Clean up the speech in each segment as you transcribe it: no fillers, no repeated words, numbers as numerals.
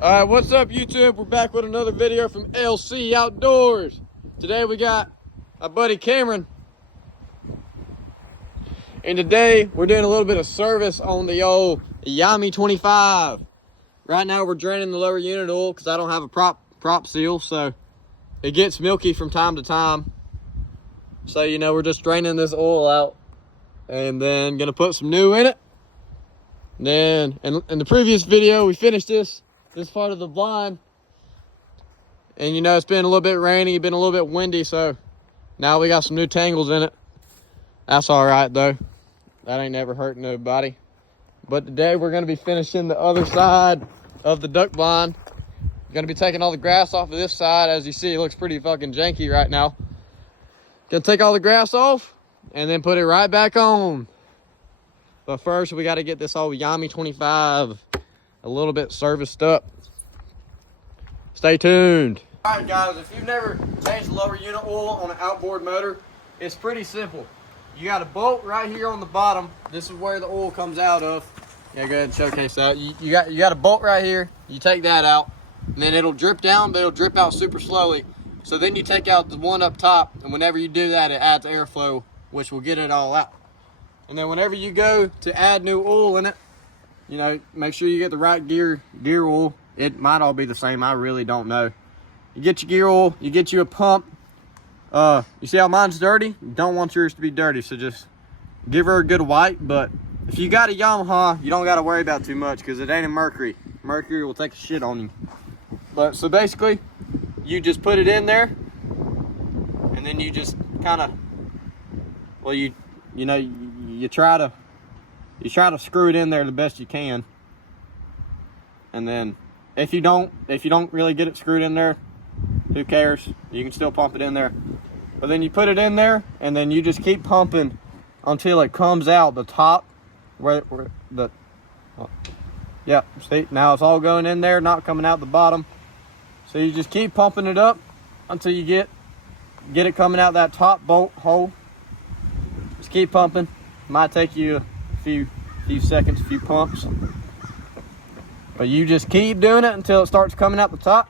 Alright, what's up YouTube? We're back with another video from LC Outdoors. Today we got our buddy Cameron. And today we're doing a little bit of service on the old Yami 25. Right now we're draining the lower unit oil because I don't have a prop seal, so it gets milky from time to time. So you know, we're just draining this oil out and then gonna put some new in it. And then in the previous video we finished this part of the blind, and you know, it's been a little bit rainy, been a little bit windy, so now we got some new tangles in it. That's all right though, that ain't never hurt nobody. But today we're going to be finishing the other side of the duck blind. Going to be taking all the grass off of this side. As you see, it looks pretty fucking janky right now. Gonna take all the grass off and then put it right back on. But first we got to get this old Yami 25 a little bit serviced up. Stay tuned. All right guys, if you've never changed the lower unit oil on an outboard motor, it's pretty simple. You got a bolt right here on the bottom. This is where the oil comes out of. Yeah, go ahead and showcase that. You got a bolt right here. You take that out and then it'll drip down, but it'll drip out super slowly. So then you take out the one up top, and whenever you do that, it adds airflow, which will get it all out. And then whenever you go to add new oil in it, you know, make sure you get the right gear oil. It might all be the same, I really don't know. You get your gear oil, you get you a pump. You see how mine's dirty? You don't want yours to be dirty, so just give her a good wipe. But if you got a Yamaha, you don't got to worry about too much because it ain't a Mercury. Mercury will take a shit on you. But so basically, you just put it in there, and then you just kind of, well, you try to screw it in there the best you can. And then if you don't really get it screwed in there, who cares? You can still pump it in there. But then you put it in there, and then you just keep pumping until it comes out the top where the yeah, see, now it's all going in there, not coming out the bottom. So you just keep pumping it up until you get it coming out that top bolt hole. Just keep pumping. Might take you a few seconds, a few pumps. But you just keep doing it until it starts coming out the top.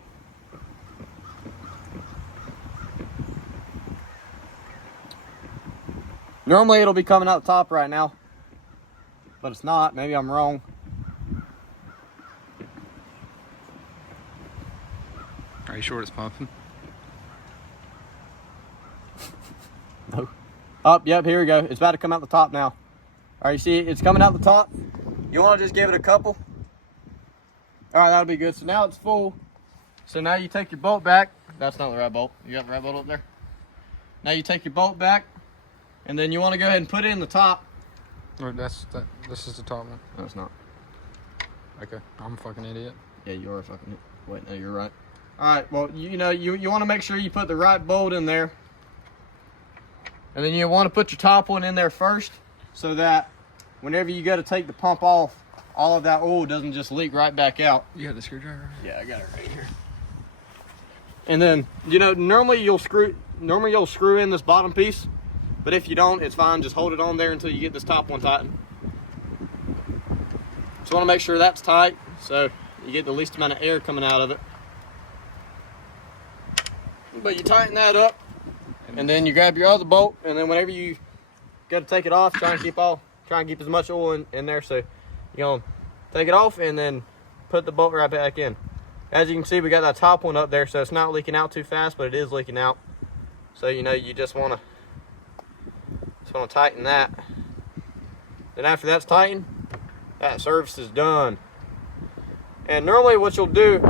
Normally it'll be coming out the top right now, but it's not. Maybe I'm wrong. Are you sure it's pumping? No. Oh, yep, here we go. It's about to come out the top now. All right, you see it's coming out the top. You want to just give it a couple. All right, that'll be good. So now it's full. So now you take your bolt back. That's not the right bolt. You got the right bolt up there? Now you take your bolt back, and then you want to go ahead and put it in the top. Or this is the top one. No, it's not. Okay, I'm a fucking idiot. Yeah, you are a fucking idiot. Wait, no, you're right. All right, well, you know, you want to make sure you put the right bolt in there. And then you want to put your top one in there first, so that whenever you go to take the pump off, all of that oil doesn't just leak right back out. You got the screwdriver? Yeah, I got it right here. And then, you know, normally you'll screw in this bottom piece, but if you don't, it's fine. Just hold it on there until you get this top one tightened. Just want to make sure that's tight, so you get the least amount of air coming out of it. But you tighten that up, and then you grab your other bolt, and then whenever you got to take it off, try and keep as much oil in there. So you're gonna take it off and then put the bolt right back in. As you can see, we got that top one up there, so it's not leaking out too fast, but it is leaking out. So you know, you just want to tighten that. Then after that's tightened, that service is done. And normally what you'll do,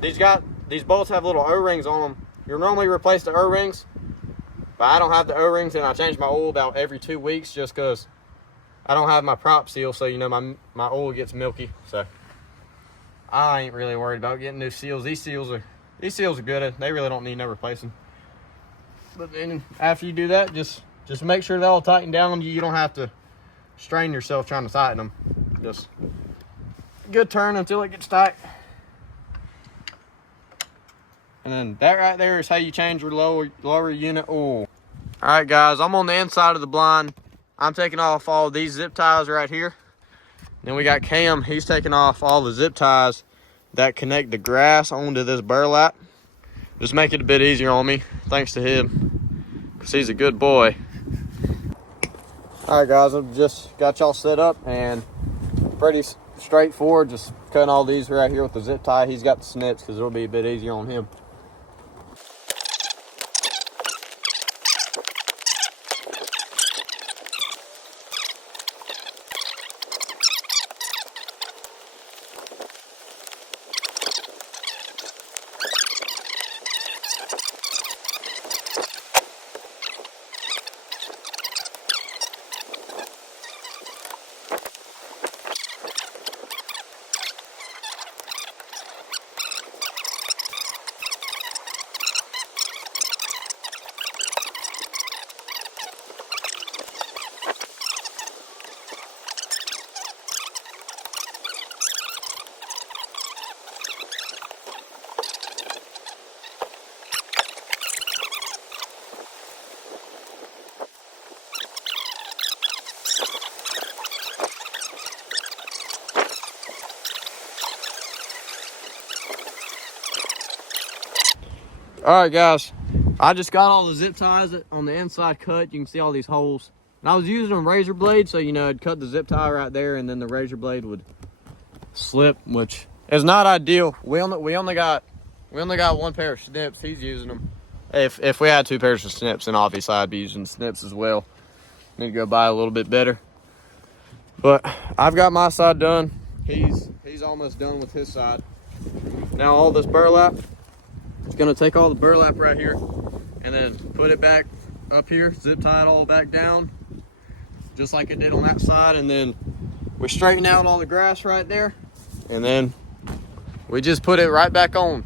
these bolts have little O-rings on them. You'll normally replace the O-rings, but I don't have the O-rings, and I change my oil about every 2 weeks just because I don't have my prop seal, so you know, my oil gets milky. So I ain't really worried about getting new seals. These seals are good. They really don't need no replacing. But then after you do that, just make sure they're all tightened down. You don't have to strain yourself trying to tighten them. Just a good turn until it gets tight. And then that right there is how you change your lower unit oil. All right, guys, I'm on the inside of the blind. I'm taking off all these zip ties right here. Then we got Cam, he's taking off all the zip ties that connect the grass onto this burlap. Just make it a bit easier on me, thanks to him, because he's a good boy. All right, guys, I've just got y'all set up, and pretty straightforward. Just cutting all these right here with the zip tie. He's got the snips because it'll be a bit easier on him. All right, guys, I just got all the zip ties on the inside cut. You can see all these holes. And I was using a razor blade, so, you know, I'd cut the zip tie right there, and then the razor blade would slip, which is not ideal. We only got one pair of snips. He's using them. If we had two pairs of snips, then obviously I'd be using snips as well. Need to go buy a little bit better. But I've got my side done. He's almost done with his side. Now all this burlap, it's gonna take all the burlap right here and then put it back up here, zip tie it all back down, just like it did on that side, and then we straighten out all the grass right there, and then we just put it right back on.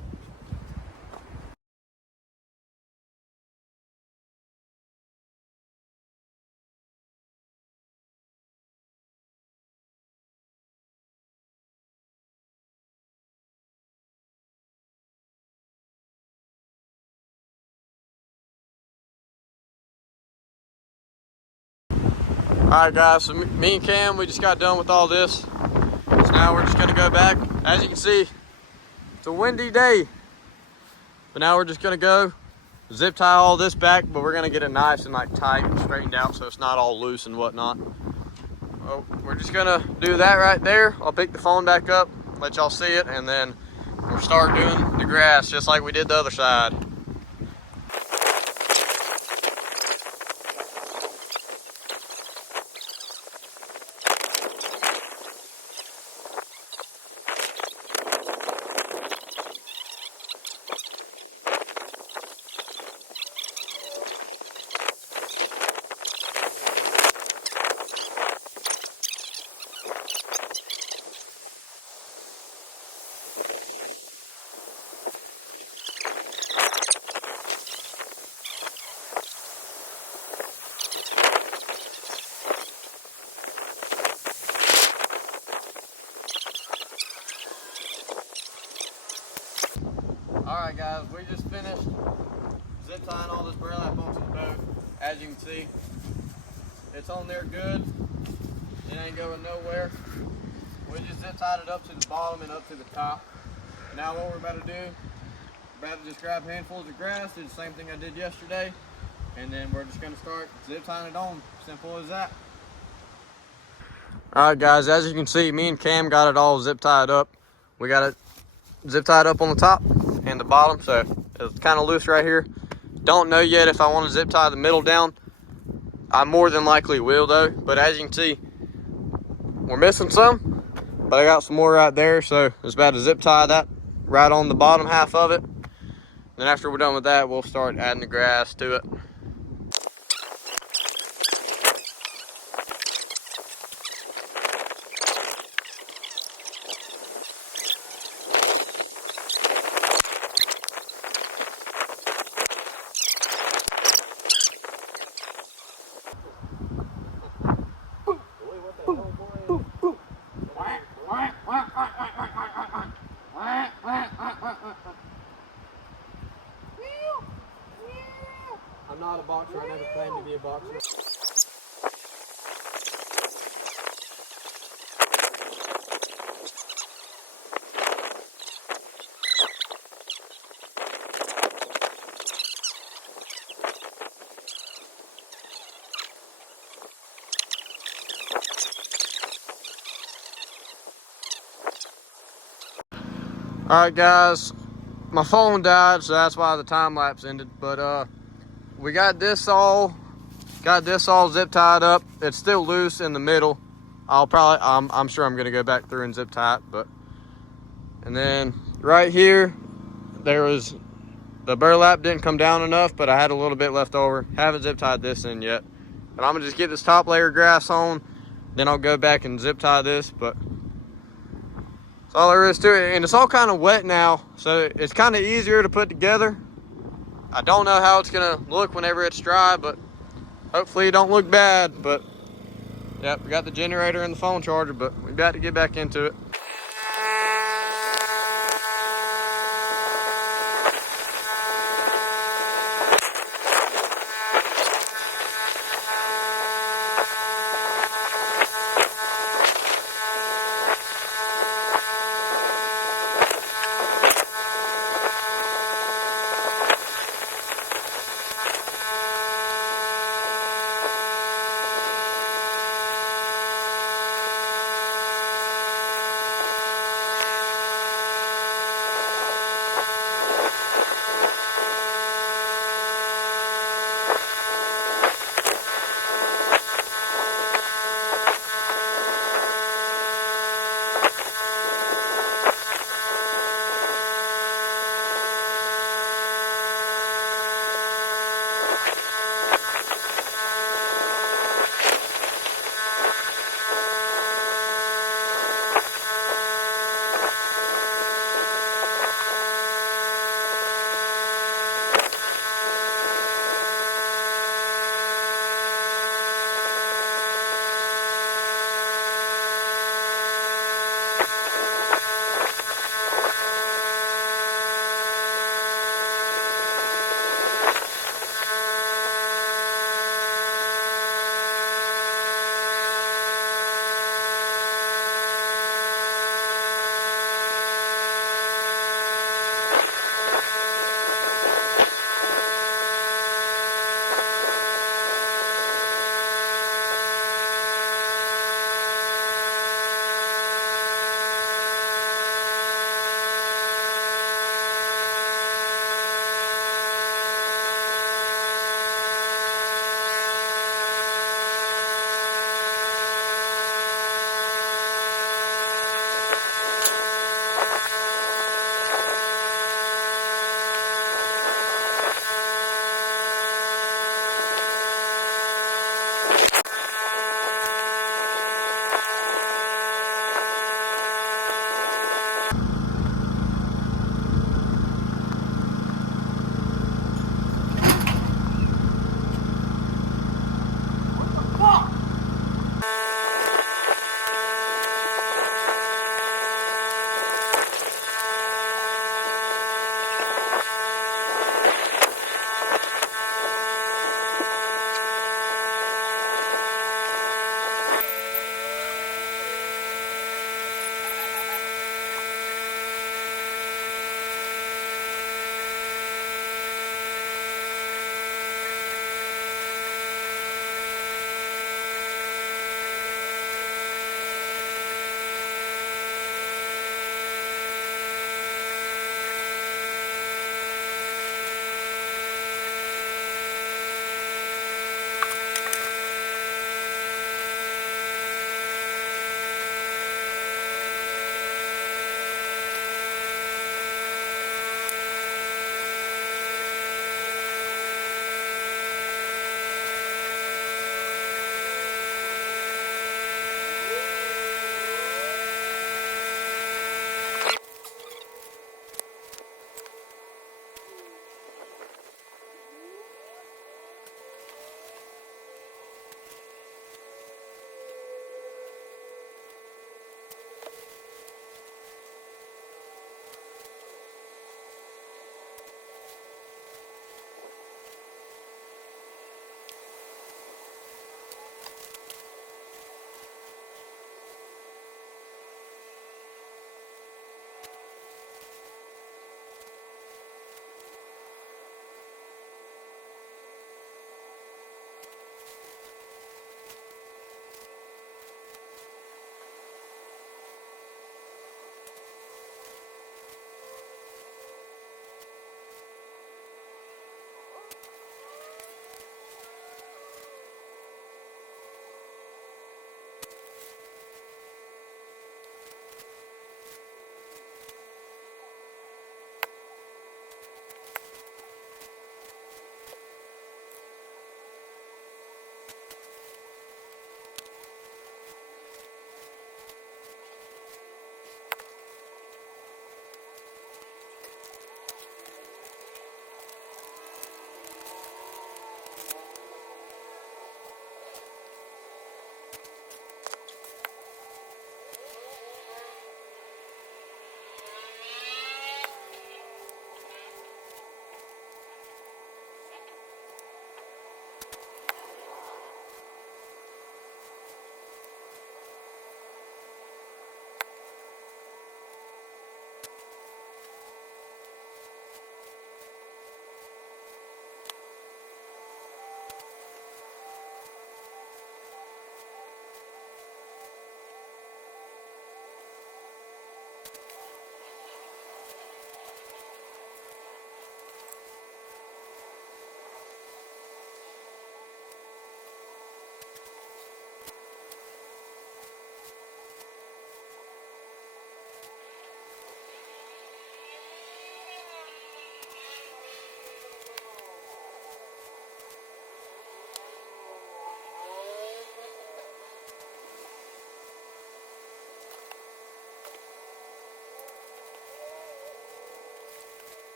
Alright, guys, so me and Cam, we just got done with all this. So now we're just gonna go back. As you can see, it's a windy day. But now we're just gonna go zip tie all this back, but we're gonna get it nice and like tight and straightened out so it's not all loose and whatnot. Well, we're just gonna do that right there. I'll pick the phone back up, let y'all see it, and then we'll start doing the grass just like we did the other side. Alright, guys, we just finished zip tying all this burlap onto the boat. As you can see, it's on there good. It ain't going nowhere. We just zip tied it up to the bottom and up to the top. Now what we're about to do, we're about to just grab handfuls of grass, do the same thing I did yesterday, and then we're just going to start zip tying it on. Simple as that. Alright, guys, as you can see, me and Cam got it all zip tied up. We got it zip tied up on the top and the bottom, so it's kind of loose right here. Don't know yet if I want to zip tie the middle down. I more than likely will though, but as you can see, we're missing some, but I got some more right there, so it's about to zip tie that right on the bottom half of it. Then after we're done with that, we'll start adding the grass to it. I'm not a boxer. I never claimed to be a boxer. Alright guys, my phone died, so that's why the time lapse ended. But we got this all zip tied up. It's still loose in the middle. I'm sure I'm gonna go back through and zip tie it, and then right here, there was the burlap didn't come down enough, but I had a little bit left over. Haven't zip tied this in yet, but I'm gonna just get this top layer of grass on, then I'll go back and zip tie this. But that's all there is to it, and it's all kind of wet now, so it's kind of easier to put together. I don't know how it's gonna look whenever it's dry, but hopefully it don't look bad. But yep, we got the generator and the phone charger, but we got to get back into it.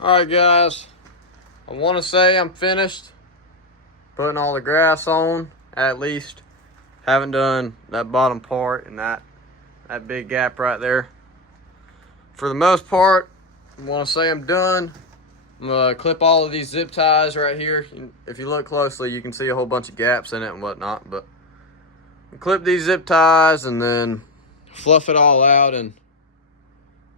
Alright guys, I want to say I'm finished putting all the grass on, at least. Haven't done that bottom part and that big gap right there. For the most part, I want to say I'm done. I'm going to clip all of these zip ties right here. If you look closely, you can see a whole bunch of gaps in it and whatnot. But clip these zip ties and then fluff it all out, and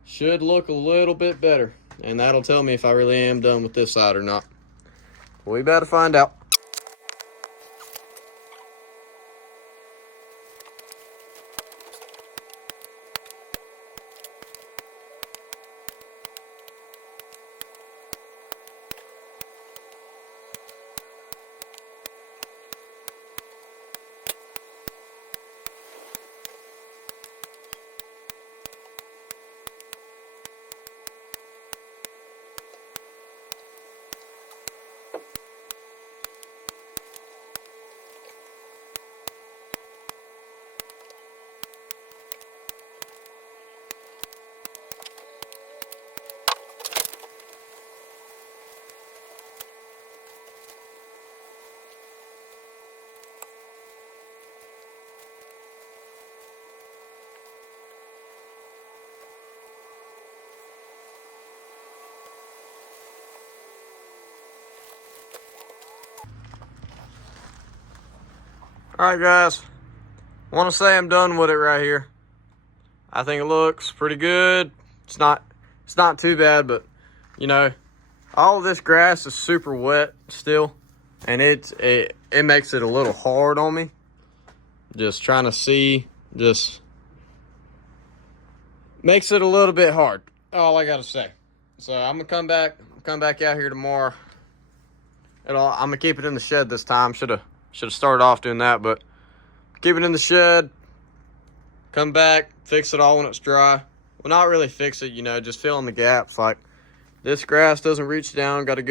should look a little bit better. And that'll tell me if I really am done with this side or not. We better find out. Alright guys, I want to say I'm done with it right here. I think it looks pretty good. It's not too bad, but you know, all of this grass is super wet still, and it makes it a little hard on me. Just trying to see, just makes it a little bit hard. All I gotta say. So I'm gonna come back out here tomorrow. I'm gonna keep it in the shed this time. Should have started off doing that, but keep it in the shed. Come back, fix it all when it's dry. Well, not really fix it, you know, just fill in the gaps. Like this grass doesn't reach down, got to go